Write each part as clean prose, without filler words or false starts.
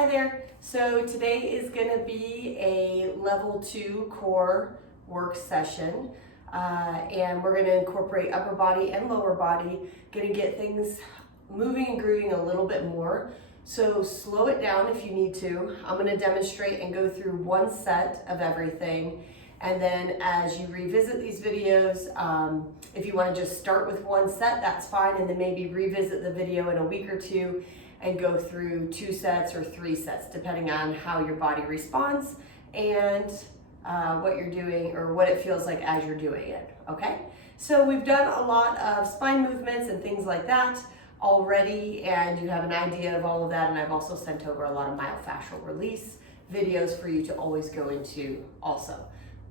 Hi there. So today is going to be a level 2 core work session, and we're going to incorporate upper body and lower body. Going to get things moving and grooving a little bit more. So slow it down if you need to. I'm going to demonstrate and go through one set of everything. And then as you revisit these videos, if you want to just start with one set, that's fine. And then maybe revisit the video in a week or two and go through 2 sets or 3 sets, depending on how your body responds and what you're doing or what it feels like as you're doing it, okay? So we've done a lot of spine movements and things like that already, and you have an idea of all of that, and I've also sent over a lot of myofascial release videos for you to always go into also.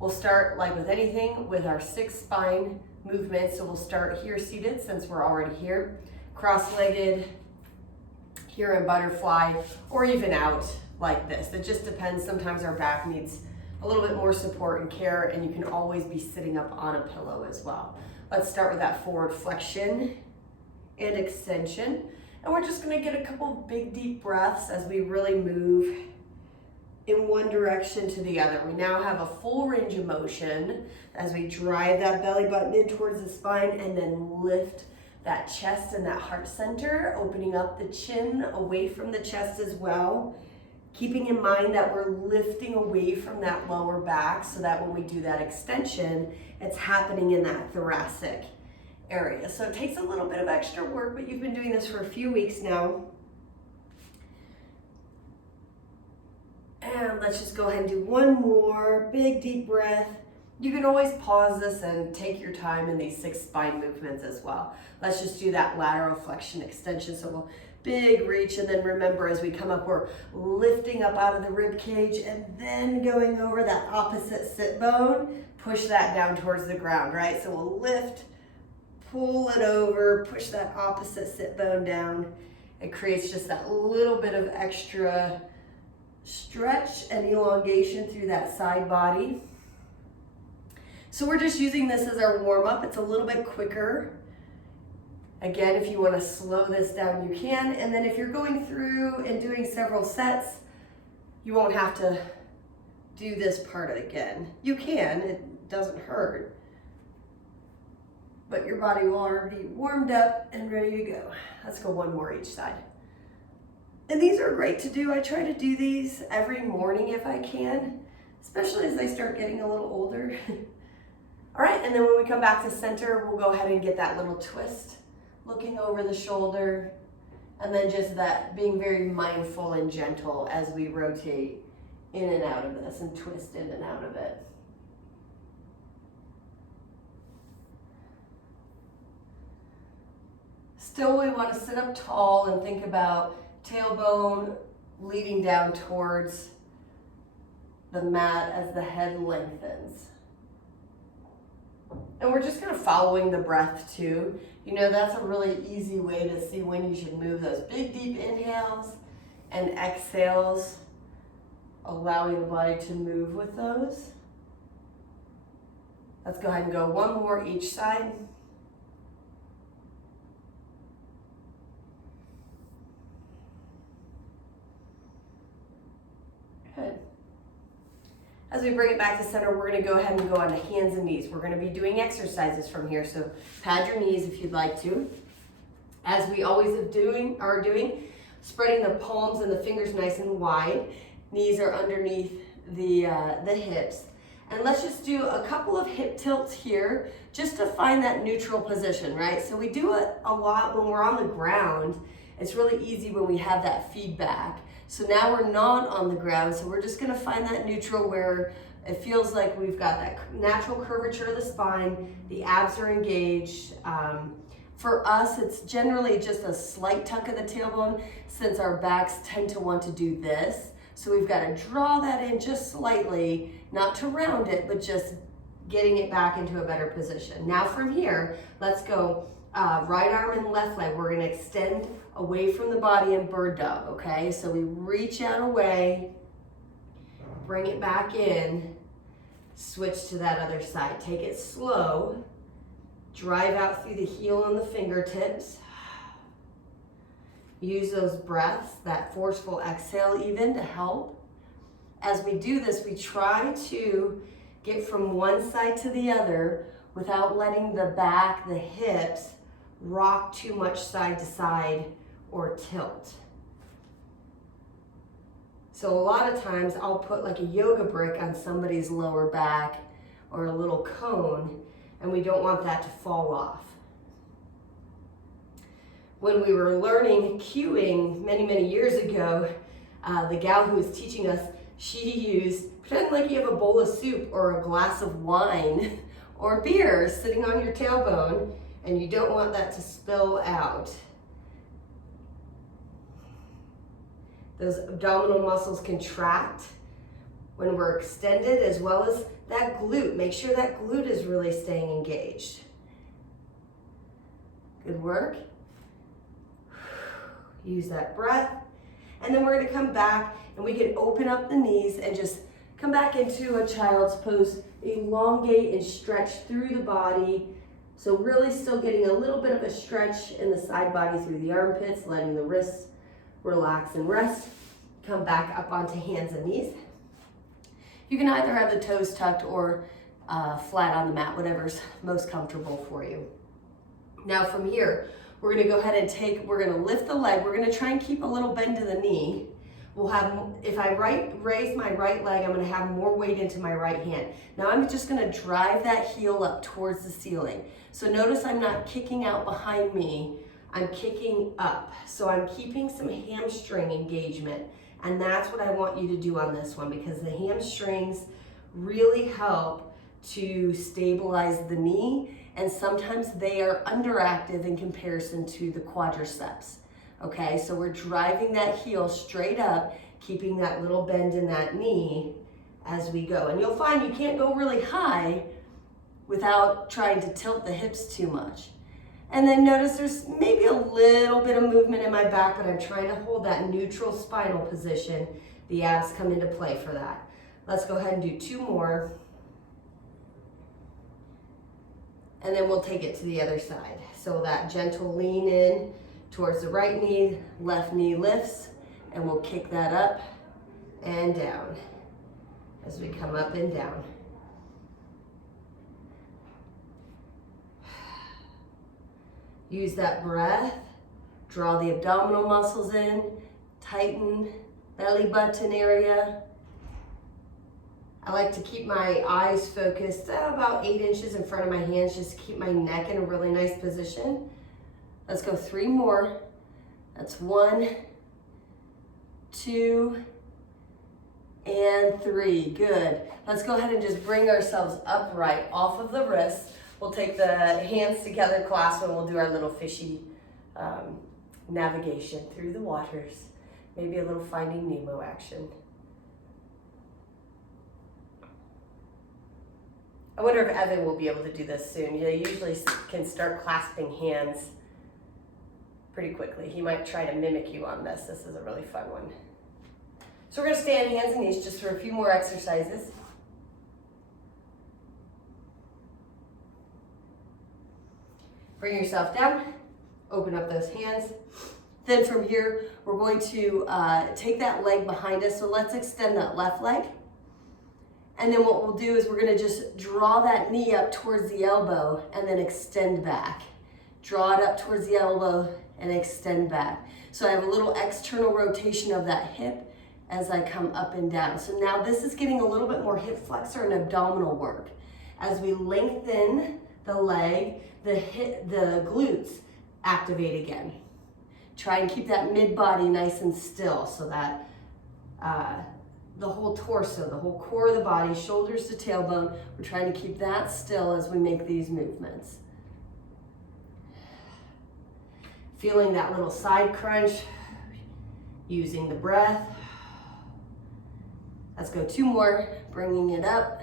We'll start, like with anything, with our 6 spine movements. So we'll start here seated since we're already here, cross-legged, here in butterfly, or even out like this. It just depends. Sometimes our back needs a little bit more support and care, and you can always be sitting up on a pillow as well. Let's start with that forward flexion and extension. And we're just gonna get a couple big deep breaths as we really move in one direction to the other. We now have a full range of motion as we drive that belly button in towards the spine and then lift that chest and that heart center, opening up the chin away from the chest as well. Keeping in mind that we're lifting away from that lower back so that when we do that extension, it's happening in that thoracic area. So it takes a little bit of extra work, but you've been doing this for a few weeks now. And let's just go ahead and do one more big deep breath. You can always pause this and take your time in these 6 spine movements as well. Let's just do that lateral flexion extension. So we'll big reach, and then remember as we come up, we're lifting up out of the rib cage and then going over that opposite sit bone, push that down towards the ground, right? So we'll lift, pull it over, push that opposite sit bone down. It creates just that little bit of extra stretch and elongation through that side body. So we're just using this as our warm-up. It's a little bit quicker. Again, if you want to slow this down, you can. And then if you're going through and doing several sets, you won't have to do this part again. You can, it doesn't hurt. But your body will already be warmed up and ready to go. Let's go one more each side. And these are great to do. I try to do these every morning if I can, especially as I start getting a little older. All right, and then when we come back to center, we'll go ahead and get that little twist, looking over the shoulder, and then just that being very mindful and gentle as we rotate in and out of this and twist in and out of it. Still, we want to sit up tall and think about tailbone leading down towards the mat as the head lengthens. And we're just kind of following the breath too. You know, that's a really easy way to see when you should move those big deep inhales and exhales, allowing the body to move with those. Let's go ahead and go one more each side. Good. As we bring it back to center, we're going to go ahead and go on to hands and knees. We're going to be doing exercises from here, so pad your knees if you'd like to. As we always are doing, spreading the palms and the fingers nice and wide. Knees are underneath the hips. And let's just do a couple of hip tilts here just to find that neutral position, right? So we do it a lot when we're on the ground. It's really easy when we have that feedback. So now we're not on the ground, so we're just gonna find that neutral where it feels like we've got that natural curvature of the spine, the abs are engaged. For us, it's generally just a slight tuck of the tailbone since our backs tend to want to do this. So we've got to draw that in just slightly, not to round it, but just getting it back into a better position. Now from here, let's go right arm and left leg. We're gonna extend away from the body in bird dog, okay? So we reach out away, bring it back in, switch to that other side. Take it slow, drive out through the heel and the fingertips. Use those breaths, that forceful exhale even, to help. As we do this, we try to get from one side to the other without letting the back, the hips, rock too much side to side or tilt. So a lot of times I'll put like a yoga brick on somebody's lower back or a little cone, and we don't want that to fall off. When we were learning cueing many years ago, the gal who was teaching us, she used, pretend like you have a bowl of soup or a glass of wine or beer sitting on your tailbone, and you don't want that to spill out. Those abdominal muscles contract when we're extended, as well as that glute. Make sure that glute is really staying engaged. Good work. Use that breath. And then we're going to come back, and we can open up the knees and just come back into a child's pose. Elongate and stretch through the body. So really still getting a little bit of a stretch in the side body through the armpits, letting the wrists relax and rest. Come back up onto hands and knees. You can either have the toes tucked or flat on the mat, whatever's most comfortable for you. Now from here, we're gonna go ahead and we're gonna lift the leg. We're gonna try and keep a little bend to the knee. We'll have, if I raise my right leg, I'm gonna have more weight into my right hand. Now I'm just gonna drive that heel up towards the ceiling. So notice I'm not kicking out behind me, I'm kicking up. So I'm keeping some hamstring engagement. And that's what I want you to do on this one, because the hamstrings really help to stabilize the knee, and sometimes they are underactive in comparison to the quadriceps. Okay, so we're driving that heel straight up, keeping that little bend in that knee as we go. And you'll find you can't go really high without trying to tilt the hips too much. And then notice there's maybe a little bit of movement in my back, but I'm trying to hold that neutral spinal position. The abs come into play for that. Let's go ahead and do 2 more. And then we'll take it to the other side. So that gentle lean in towards the right knee, left knee lifts, and we'll kick that up and down as we come up and down. Use that breath, draw the abdominal muscles in, tighten belly button area. I like to keep my eyes focused about 8 inches in front of my hands, just to keep my neck in a really nice position. Let's go 3 more. That's 1, 2, and 3. Good. Let's go ahead and just bring ourselves upright off of the wrists. We'll take the hands together, clasp, and we'll do our little fishy navigation through the waters. Maybe a little Finding Nemo action. I wonder if Evan will be able to do this soon. He usually can start clasping hands pretty quickly. He might try to mimic you on this. This is a really fun one. So we're going to stay on hands and knees just for a few more exercises. Bring yourself down, open up those hands. Then from here, we're going to take that leg behind us. So let's extend that left leg. And then what we'll do is we're gonna just draw that knee up towards the elbow and then extend back. Draw it up towards the elbow and extend back. So I have a little external rotation of that hip as I come up and down. So now this is getting a little bit more hip flexor and abdominal work. As we lengthen the leg, the glutes activate again. Try and keep that mid body nice and still so that the whole torso, the whole core of the body, shoulders to tailbone, we're trying to keep that still as we make these movements. Feeling that little side crunch, using the breath. Let's go 2 more, bringing it up,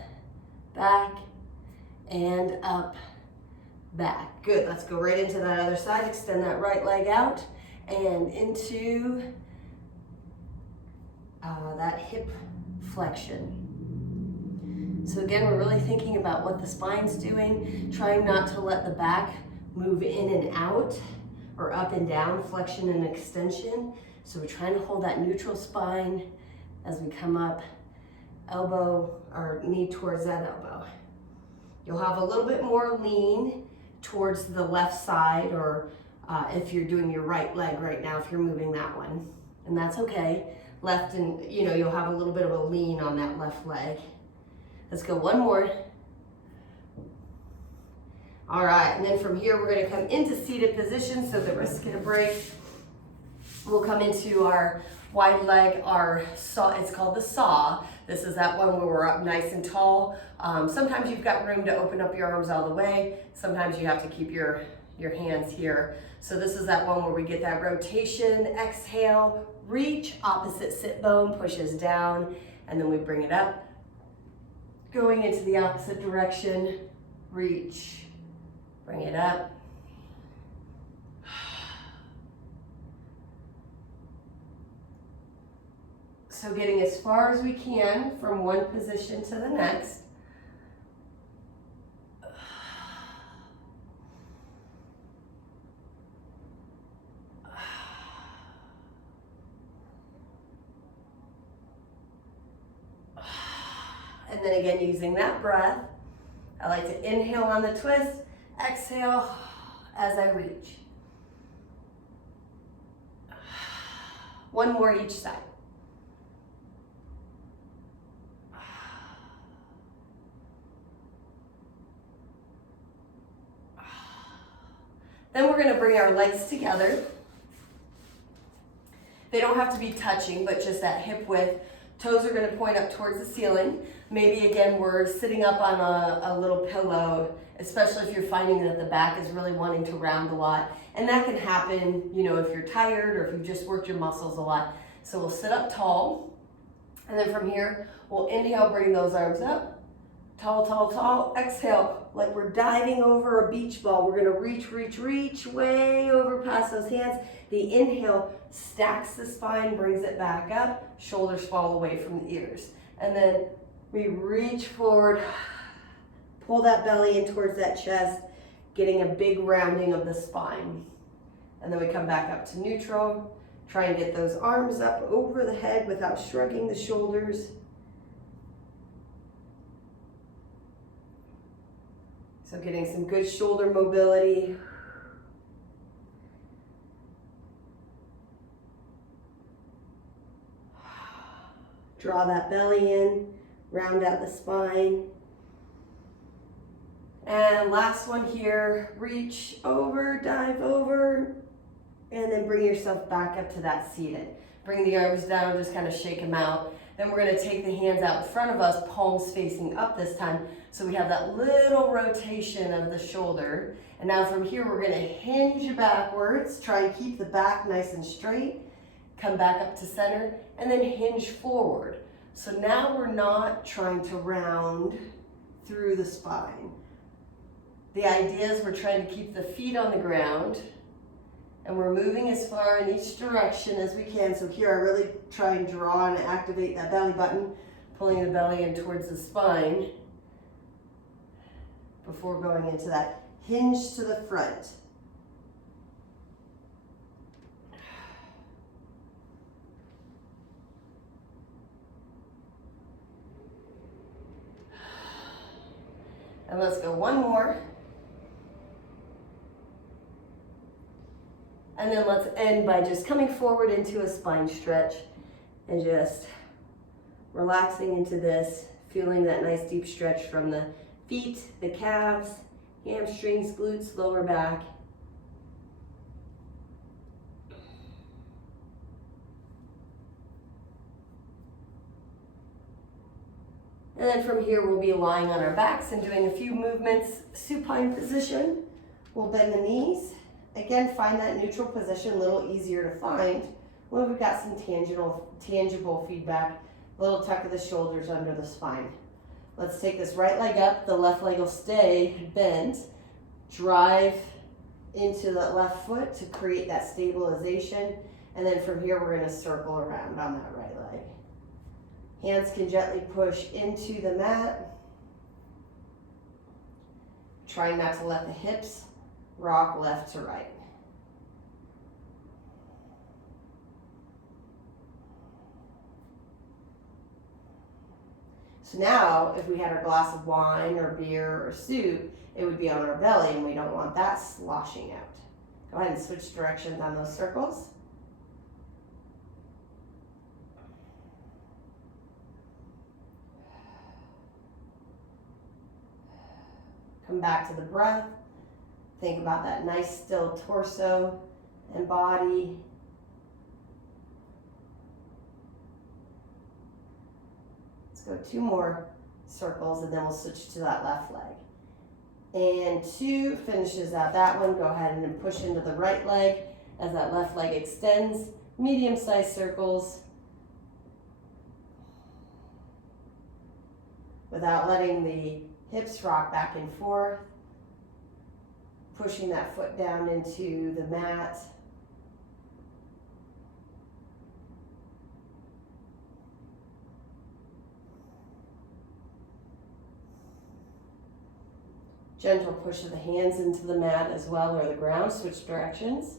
back, and up, back. Good, let's go right into that other side. Extend that right leg out and into that hip flexion. So again, we're really thinking about what the spine's doing, trying not to let the back move in and out or up and down, flexion and extension. So we're trying to hold that neutral spine as we come up, elbow or knee towards that elbow. You'll have a little bit more lean towards the left side, or if you're doing your right leg right now, if you're moving that one, and that's okay. Left, and you'll have a little bit of a lean on that left leg. Let's go one more. All right, and then from here, we're gonna come into seated position so the wrists get a break. We'll come into our wide leg, our saw, it's called the saw. This is that one where we're up nice and tall. Sometimes you've got room to open up your arms all the way. Sometimes you have to keep your hands here. So this is that one where we get that rotation, exhale, reach, opposite sit bone pushes down, and then we bring it up. Going into the opposite direction, reach, bring it up. So getting as far as we can from one position to the next. And then again, using that breath, I like to inhale on the twist, exhale as I reach. One more each side. Then we're going to bring our legs together. They don't have to be touching, but just that hip width. Toes are going to point up towards the ceiling. Maybe again, we're sitting up on a little pillow, especially if you're finding that the back is really wanting to round a lot. And that can happen, if you're tired or if you've just worked your muscles a lot. So we'll sit up tall. And then from here, we'll inhale, bring those arms up. Tall, tall, tall. Exhale, like we're diving over a beach ball. We're gonna reach, reach, reach way over past those hands. The inhale stacks the spine, brings it back up. Shoulders fall away from the ears. And then we reach forward, pull that belly in towards that chest, getting a big rounding of the spine. And then we come back up to neutral. Try and get those arms up over the head without shrugging the shoulders. So getting some good shoulder mobility. Draw that belly in, round out the spine. And last one here, reach over, dive over, and then bring yourself back up to that seated. Bring the arms down, just kind of shake them out. Then we're gonna take the hands out in front of us, palms facing up this time. So we have that little rotation of the shoulder. And now from here, we're gonna hinge backwards, try and keep the back nice and straight, come back up to center, and then hinge forward. So now we're not trying to round through the spine. The idea is we're trying to keep the feet on the ground, and we're moving as far in each direction as we can. So here I really try and draw and activate that belly button, pulling the belly in towards the spine before going into that hinge to the front. And let's go one more. And then let's end by just coming forward into a spine stretch and just relaxing into this, feeling that nice deep stretch from the feet, the calves, hamstrings, glutes, lower back. And then from here, we'll be lying on our backs and doing a few movements, supine position. We'll bend the knees. Again, find that neutral position, a little easier to find when we've got some tangible feedback, a little tuck of the shoulders under the spine. Let's take this right leg up, the left leg will stay bent. Drive into the left foot to create that stabilization. And then from here, we're gonna circle around on that right leg. Hands can gently push into the mat. Trying not to let the hips rock left to right. So now, if we had our glass of wine or beer or soup, it would be on our belly, and we don't want that sloshing out. Go ahead and switch directions on those circles. Come back to the breath. Think about that nice still torso and body. Let's go 2 more circles and then we'll switch to that left leg. And 2 finishes out that one. Go ahead and then push into the right leg as that left leg extends. Medium-sized circles without letting the hips rock back and forth. Pushing that foot down into the mat. Gentle push of the hands into the mat as well, or the ground. Switch directions.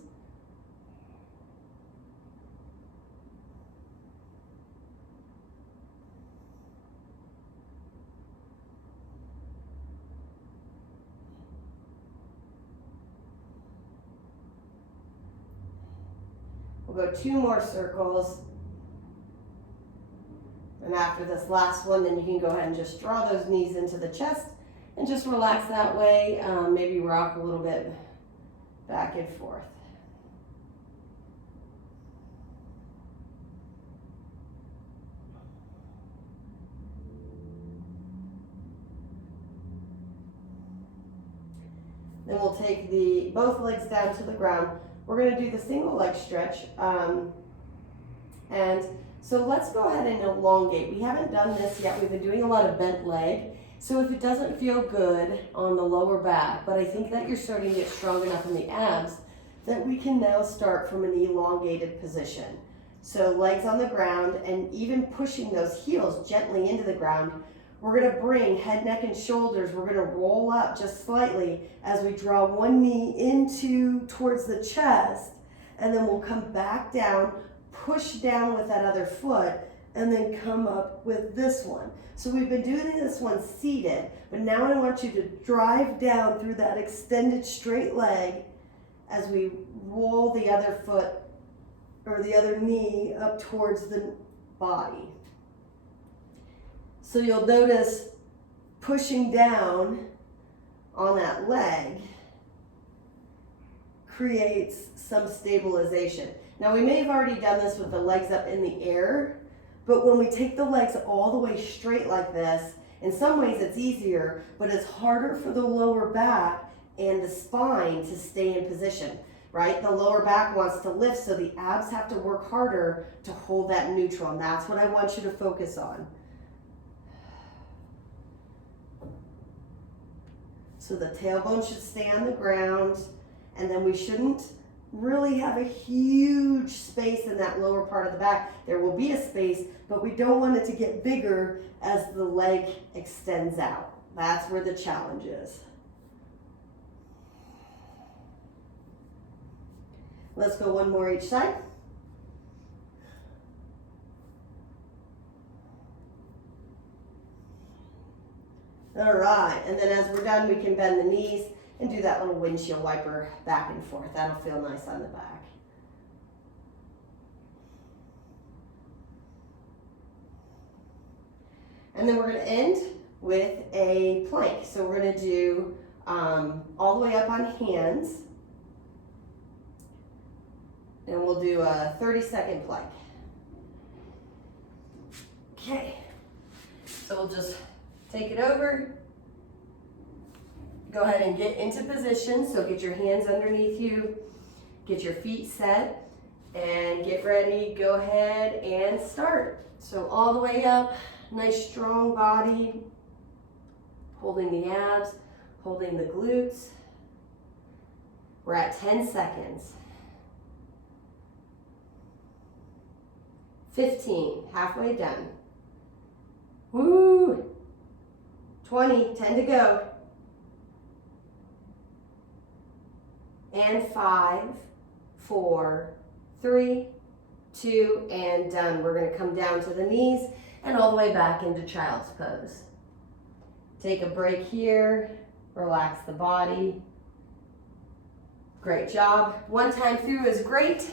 We'll go 2 more circles. And after this last one, then you can go ahead and just draw those knees into the chest and just relax that way. Maybe rock a little bit back and forth. Then we'll take both legs down to the ground. We're going to do the single leg stretch. And so let's go ahead and elongate. We haven't done this yet. We've been doing a lot of bent leg. So if it doesn't feel good on the lower back, but I think that you're starting to get strong enough in the abs that we can now start from an elongated position. So legs on the ground and even pushing those heels gently into the ground. We're going to bring head, neck, and shoulders. We're going to roll up just slightly as we draw one knee towards the chest, and then we'll come back down, push down with that other foot, and then come up with this one. So we've been doing this one seated, but now I want you to drive down through that extended straight leg as we roll the other foot or the other knee up towards the body. So you'll notice pushing down on that leg creates some stabilization. Now we may have already done this with the legs up in the air, but when we take the legs all the way straight like this, in some ways it's easier, but it's harder for the lower back and the spine to stay in position, right? The lower back wants to lift, so the abs have to work harder to hold that neutral, and that's what I want you to focus on. So the tailbone should stay on the ground, and then we shouldn't really have a huge space in that lower part of the back. There will be a space, but we don't want it to get bigger as the leg extends out. That's where the challenge is. Let's go 1 more each side. All right, and then as we're done, we can bend the knees and do that little windshield wiper back and forth. That'll feel nice on the back. And then we're going to end with a plank. So we're going to do all the way up on hands. And we'll do a 30-second plank. Okay, so we'll just take it over. Go ahead and get into position. So get your hands underneath you, get your feet set, and get ready. Go ahead and start. So all the way up, nice strong body, holding the abs, holding the glutes. We're at 10 seconds. 15, halfway done. Woo! 20, 10 to go. And 5, 4, 3, 2, and done. We're going to come down to the knees and all the way back into child's pose. Take a break here, relax the body. Great job. One time through is great,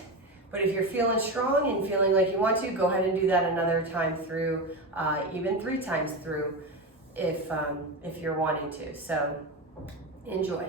but if you're feeling strong and feeling like you want to, go ahead and do that another time through, even 3 times through if you're wanting to. So enjoy.